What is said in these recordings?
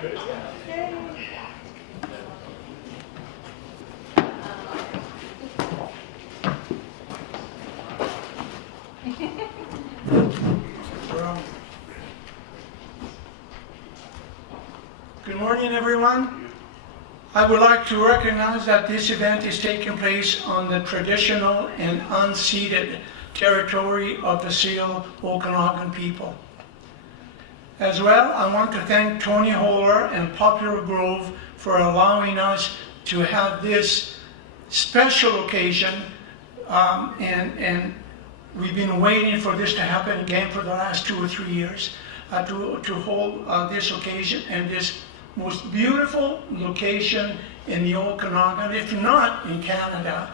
Good morning, everyone. I would like to recognize that this event is taking place on the traditional and unceded territory of the Seal Okanagan people. As well, I want to thank Tony Holler and Poplar Grove for allowing us to have this special occasion, and we've been waiting for this to happen again for the last 2 or 3 years, to hold this occasion and this most beautiful location in the Okanagan, if not in Canada,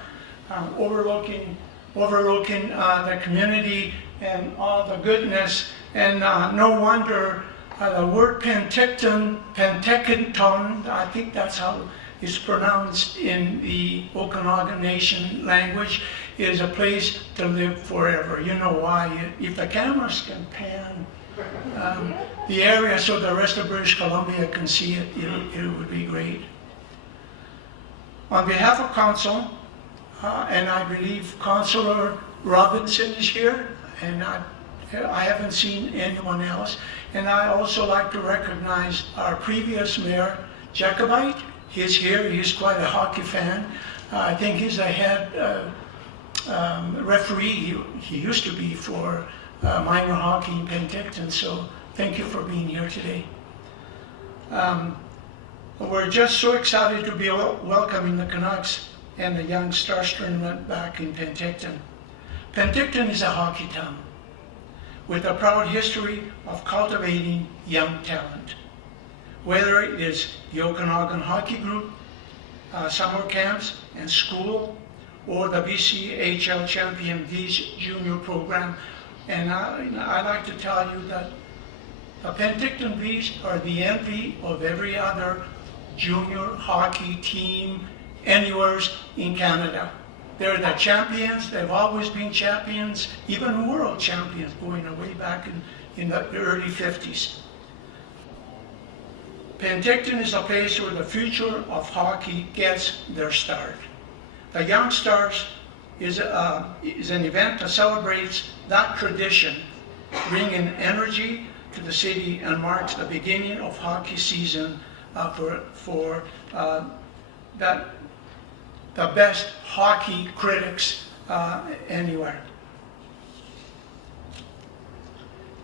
overlooking the community and all the goodness. And no wonder the word Penticton, I think that's how it's pronounced in the Okanagan Nation language, is a place to live forever. You know why? If the cameras can pan the area so the rest of British Columbia can see it, it would be great. On behalf of Council, and I believe Councillor Robinson is here, and I haven't seen anyone else, and I also like to recognize our previous mayor, Jacobite. He's here, he's quite a hockey fan. I think he's the head referee. He used to be for minor hockey in Penticton, so thank you for being here today. We're just so excited to be welcoming the Canucks and the Young Stars tournament back in Penticton. Penticton is a hockey town with a proud history of cultivating young talent. Whether it is the Okanagan Hockey Group, summer camps and school, or the BCHL Champion V's junior program. And I like to tell you that the Penticton V's are the envy of every other junior hockey team anywhere in Canada. They're the champions, they've always been champions, even world champions, going way back in the early 50s. Penticton is a place where the future of hockey gets their start. The Young Stars is an event that celebrates that tradition, bringing energy to the city and marks the beginning of hockey season for the best hockey critics anywhere.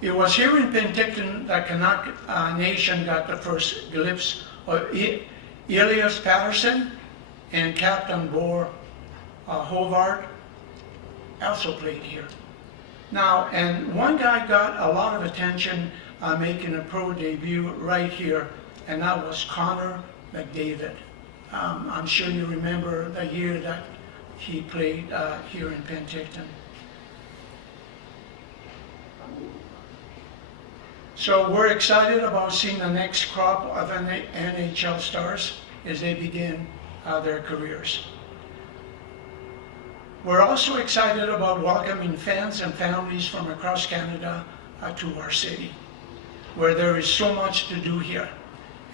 It was here in Penticton that Canuck Nation got the first glimpse of Elias Patterson, and Captain Boer Hovard also played here. Now, and one guy got a lot of attention making a pro debut right here, and that was Connor McDavid. I'm sure you remember the year that he played here in Penticton. So we're excited about seeing the next crop of NHL stars as they begin their careers. We're also excited about welcoming fans and families from across Canada to our city, where there is so much to do here.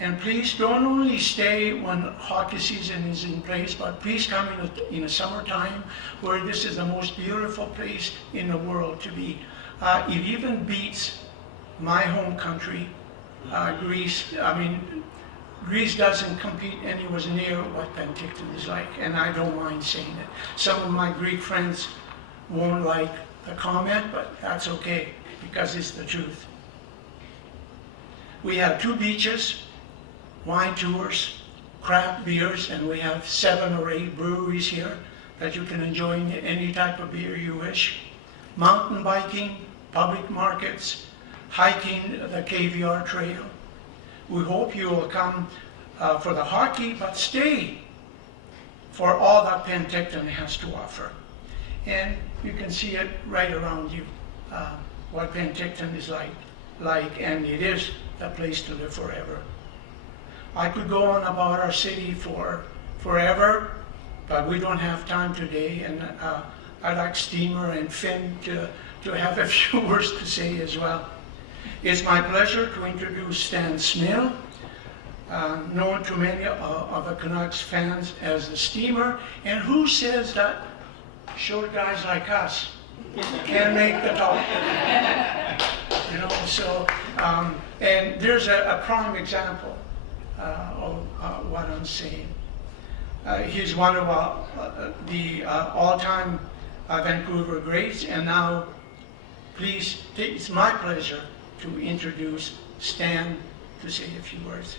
And please don't only stay when hockey season is in place, but please come in the summertime, where this is the most beautiful place in the world to be. It even beats my home country, Greece. I mean, Greece doesn't compete anywhere near what Penticton is like, and I don't mind saying it. Some of my Greek friends won't like the comment, but that's okay, because it's the truth. We have 2 beaches, wine tours, craft beers, and we have 7 or 8 breweries here that you can enjoy any type of beer you wish. Mountain biking, public markets, hiking the KVR Trail. We hope you will come for the hockey, but stay for all that Penticton has to offer. And you can see it right around you, what Penticton is like, and it is the place to live forever. I could go on about our city forever, but we don't have time today, and I'd like Steamer and Finn to have a few words to say as well. It's my pleasure to introduce Stan Smill, known to many of the Canucks fans as the Steamer. And who says that short guys like us can make the top? You know, so, and there's a prime example of what I'm saying. He's one of the all-time Vancouver greats, and now, please, it's my pleasure to introduce Stan to say a few words.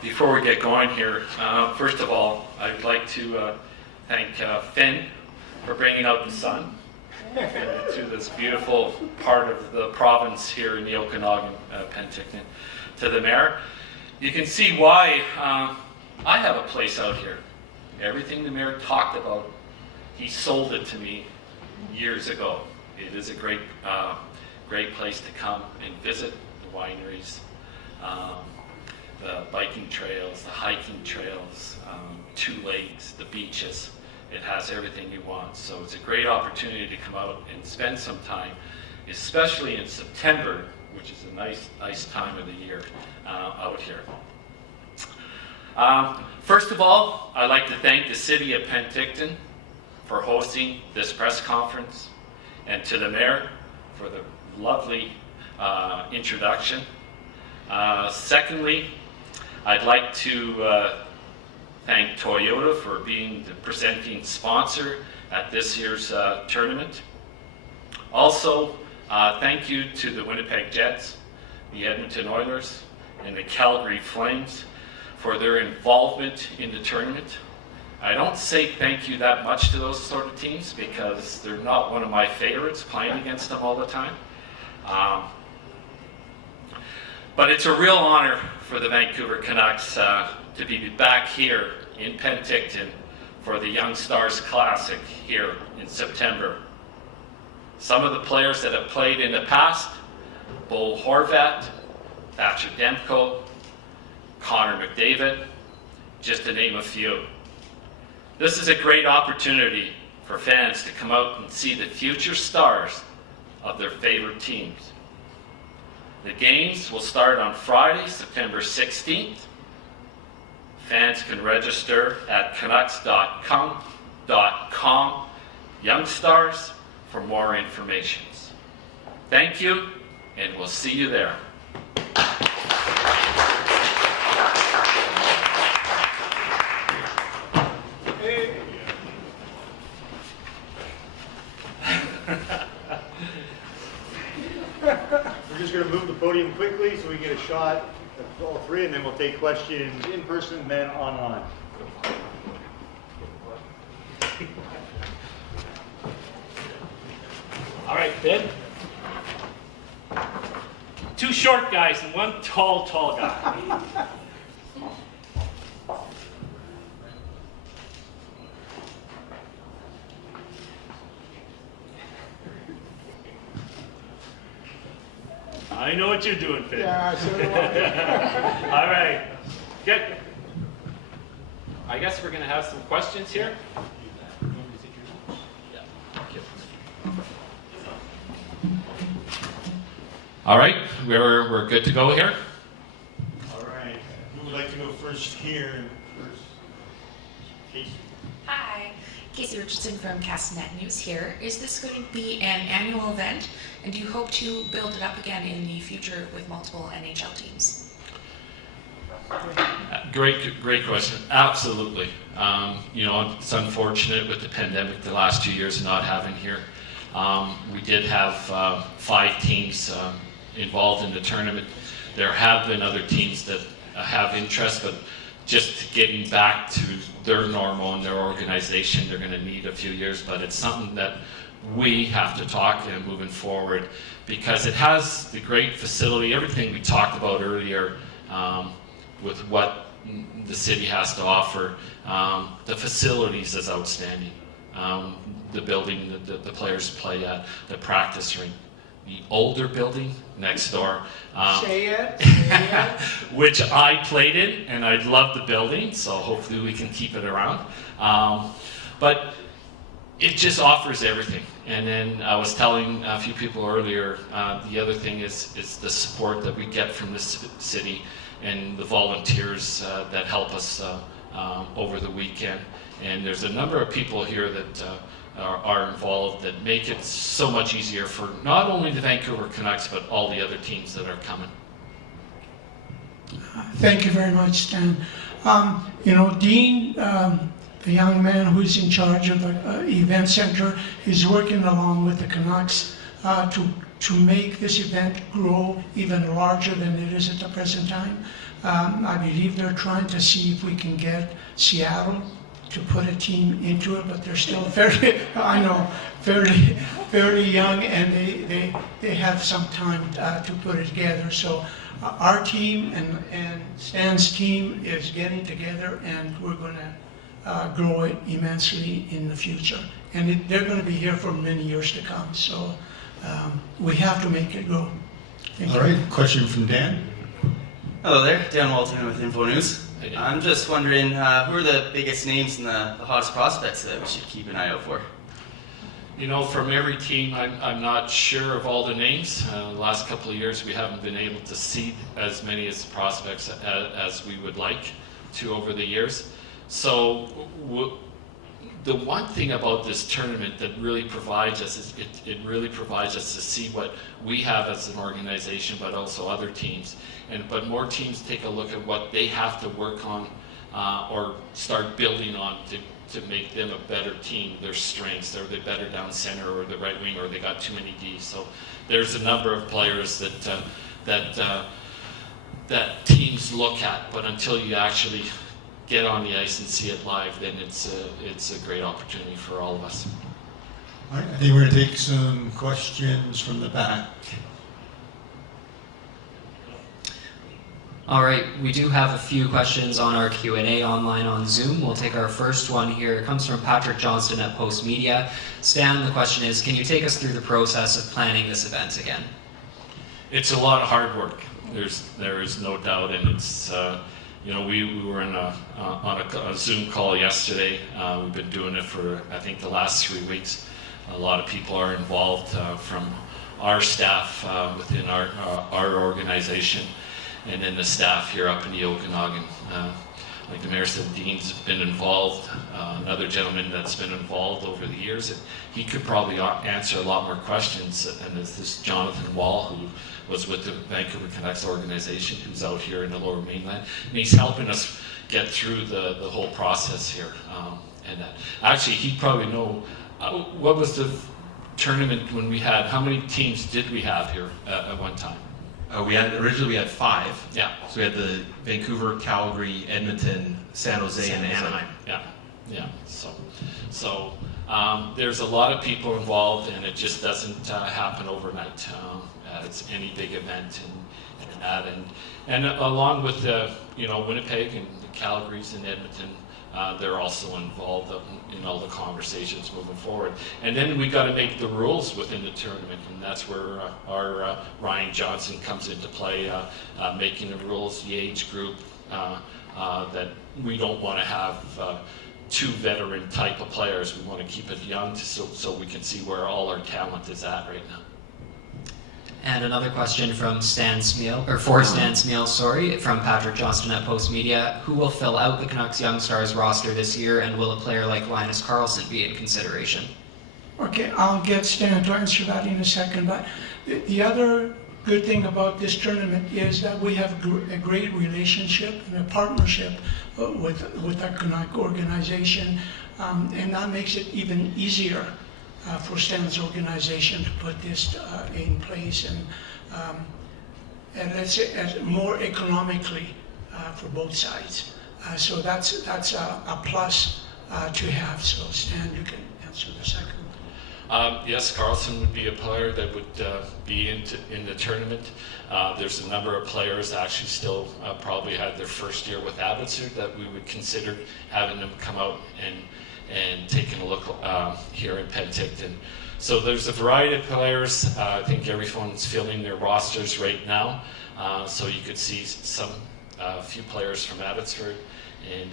Before we get going here, first of all, I'd like to thank Finn for bringing out the sun to this beautiful part of the province here in the Okanagan, Penticton, to the mayor. You can see why I have a place out here. Everything the mayor talked about, he sold it to me years ago. It is a great place to come and visit the wineries, the biking trails, the hiking trails, 2 lakes, the beaches. It has everything you want. So it's a great opportunity to come out and spend some time, especially in September, which is a nice time of the year out here. First of all, I'd like to thank the city of Penticton for hosting this press conference, and to the mayor for the lovely introduction. Secondly, I'd like to thank Toyota for being the presenting sponsor at this year's tournament. Also, thank you to the Winnipeg Jets, the Edmonton Oilers, and the Calgary Flames for their involvement in the tournament. I don't say thank you that much to those sort of teams because they're not one of my favorites, playing against them all the time. But it's a real honor for the Vancouver Canucks to be back here in Penticton for the Young Stars Classic here in September. Some of the players that have played in the past: Bo Horvat, Thatcher Demko, Connor McDavid, just to name a few. This is a great opportunity for fans to come out and see the future stars of their favorite teams. The games will start on Friday, September 16th. Fans can register at canucks.com, Youngstars, for more information. Thank you, and we'll see you there. We're just going to move the podium quickly so we can get a shot of all 3, and then we'll take questions in person, then online. All right, Ben. 2 short guys and 1 tall guy. I know what you're doing, Finn. Yeah, so do I. All right. Good. I guess we're going to have some questions here. All right, we're good to go here. All right. Who would like to go first here? Casey. Hi, Casey Richardson from Castanet News here. Is this going to be an annual event, and do you hope to build it up again in the future with multiple NHL teams? Great question. Absolutely. It's unfortunate with the pandemic the last 2 years not having here. We did have 5 teams involved in the tournament. There have been other teams that have interest, but just getting back to their normal and their organization, they're going to need a few years. But it's something that we have to talk and moving forward, because it has the great facility, everything we talked about earlier, with what the city has to offer. The facilities is outstanding. The building that the players play at, the practice rink, the older building next door, Say it. which I played in, and I love the building, so hopefully we can keep it around. But it just offers everything. And then I was telling a few people earlier, the other thing is the support that we get from this city and the volunteers that help us over the weekend. And there's a number of people here that are involved that make it so much easier for not only the Vancouver Canucks, but all the other teams that are coming. Thank you very much, Stan. Dean, the young man who's in charge of the event center, is working along with the Canucks to make this event grow even larger than it is at the present time. I believe they're trying to see if we can get Seattle to put a team into it, but they're still fairly young, and they have some time to put it together. So our team and Stan's team is getting together, and we're going to grow it immensely in the future. And they're going to be here for many years to come. So we have to make it grow. Thank you. All right, question from Dan. Hello there, Dan Walton with Info News. I'm just wondering, who are the biggest names and the hottest prospects that we should keep an eye out for? From every team, I'm not sure of all the names. The last couple of years, we haven't been able to see as many as prospects as we would like to over the years. So the one thing about this tournament that really provides us is it really provides us to see what we have as an organization, but also other teams. But more teams take a look at what they have to work on or start building on to make them a better team, their strengths. Are they better down center or the right wing, or they got too many Ds? So there's a number of players that teams look at, but until you actually get on the ice and see it live, then it's a great opportunity for all of us. All right, I think we're going to take some questions from the back. All right, we do have a few questions on our Q&A online on Zoom. We'll take our first one here. It comes from Patrick Johnston at Post Media. Stan, the question is, can you take us through the process of planning this event again? It's a lot of hard work. There is no doubt, and it's we were on a Zoom call yesterday. We've been doing it for I think the last 3 weeks. A lot of people are involved from our staff within our organization. And then the staff here up in the Okanagan. Like the mayor said, Dean's been involved, another gentleman that's been involved over the years, and he could probably answer a lot more questions. And there's this Jonathan Wall, who was with the Vancouver Canucks organization, who's out here in the Lower Mainland, and he's helping us get through the whole process here. Actually, he'd probably know, what was the tournament when we had, how many teams did we have here at one time? Originally we had 5. Yeah. So we had the Vancouver, Calgary, Edmonton, San Jose, and Anaheim. Yeah. So there's a lot of people involved, and it just doesn't happen overnight. It's any big event and that, and along with Winnipeg and the Calgarys and Edmonton. They're also involved in all the conversations moving forward. And then we got to make the rules within the tournament, and that's where our Ryan Johnson comes into play, making the rules, the age group, that we don't want to have too veteran type of players. We want to keep it young so we can see where all our talent is at right now. And another question from Stan Smeal, from Patrick Johnston at Post Media. Who will fill out the Canucks Young Stars roster this year, and will a player like Linus Karlsson be in consideration? Okay, I'll get Stan to answer that in a second, but the other good thing about this tournament is that we have a great relationship and a partnership with our Canuck organization, and that makes it even easier for Stan's organization to put this in place, and let's say more economically for both sides. So that's a plus to have. So Stan, you can answer the second. Yes, Karlsson would be a player that would be in the tournament. There's a number of players actually still probably had their first year with Abbotsford that we would consider having them come out and taking a look here in Penticton. So there's a variety of players. I think everyone's filling their rosters right now. So you could see a few players from Abbotsford, and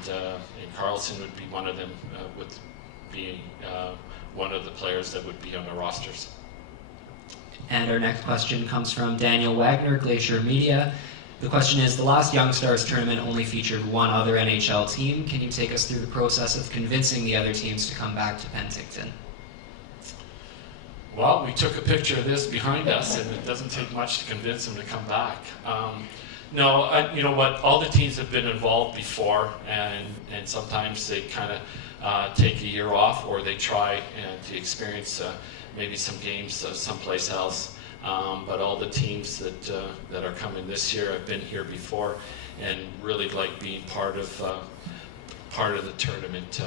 Karlsson would be one of them with be one of the players that would be on the rosters. And our next question comes from Daniel Wagner, Glacier Media. The question is, the last Young Stars tournament only featured one other NHL team. Can you take us through the process of convincing the other teams to come back to Penticton? Well, we took a picture of this behind us, and it doesn't take much to convince them to come back. You know what? All the teams have been involved before, and sometimes they kind of take a year off, or they try to experience maybe some games someplace else. But all the teams that are coming this year have been here before, and really like being part of the tournament.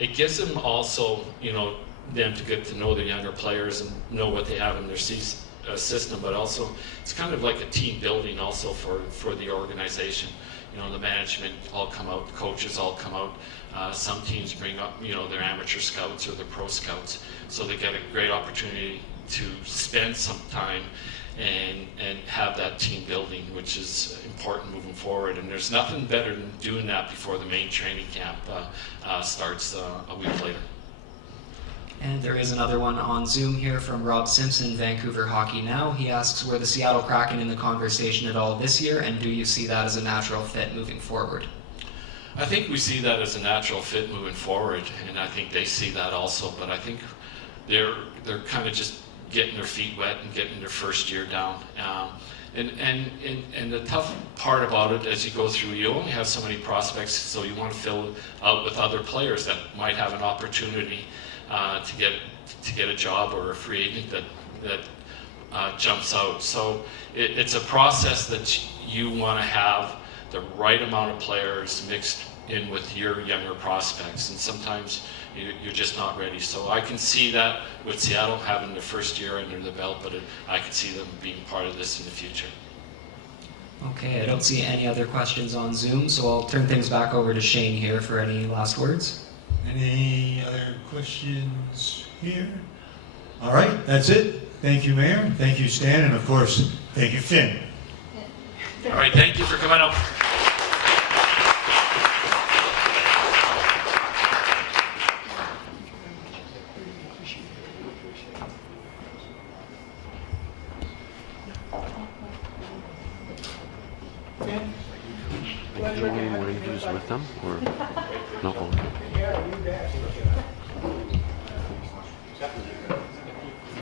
It gives them also, you know, them to get to know the younger players and know what they have in their system, but also it's kind of like a team building also for the organization. You know, the management all come out, the coaches all come out. Some teams bring up, you know, their amateur scouts or their pro scouts, so they get a great opportunity to spend some time and have that team building, which is important moving forward. And there's nothing better than doing that before the main training camp starts a week later. And there is another one on Zoom here from Rob Simpson, Vancouver Hockey Now. He asks, were the Seattle Kraken in the conversation at all this year, and do you see that as a natural fit moving forward? I think we see that as a natural fit moving forward, and I think they see that also, but I think they're kind of just getting their feet wet and getting their first year down. And the tough part about it, as you go through, you only have so many prospects, so you want to fill out with other players that might have an opportunity to get a job or a free agent that jumps out. So it's a process that you want to have the right amount of players mixed in with your younger prospects, and sometimes you're just not ready. So I can see that with Seattle having their first year under the belt, but I can see them being part of this in the future. Okay, I don't see any other questions on Zoom, so I'll turn things back over to Shane here for any last words. Any other questions here? All right, that's it. Thank you, Mayor. Thank you, Stan, and of course, thank you, Finn. All right, thank you for coming up. Do you want any more interviews with them, or no?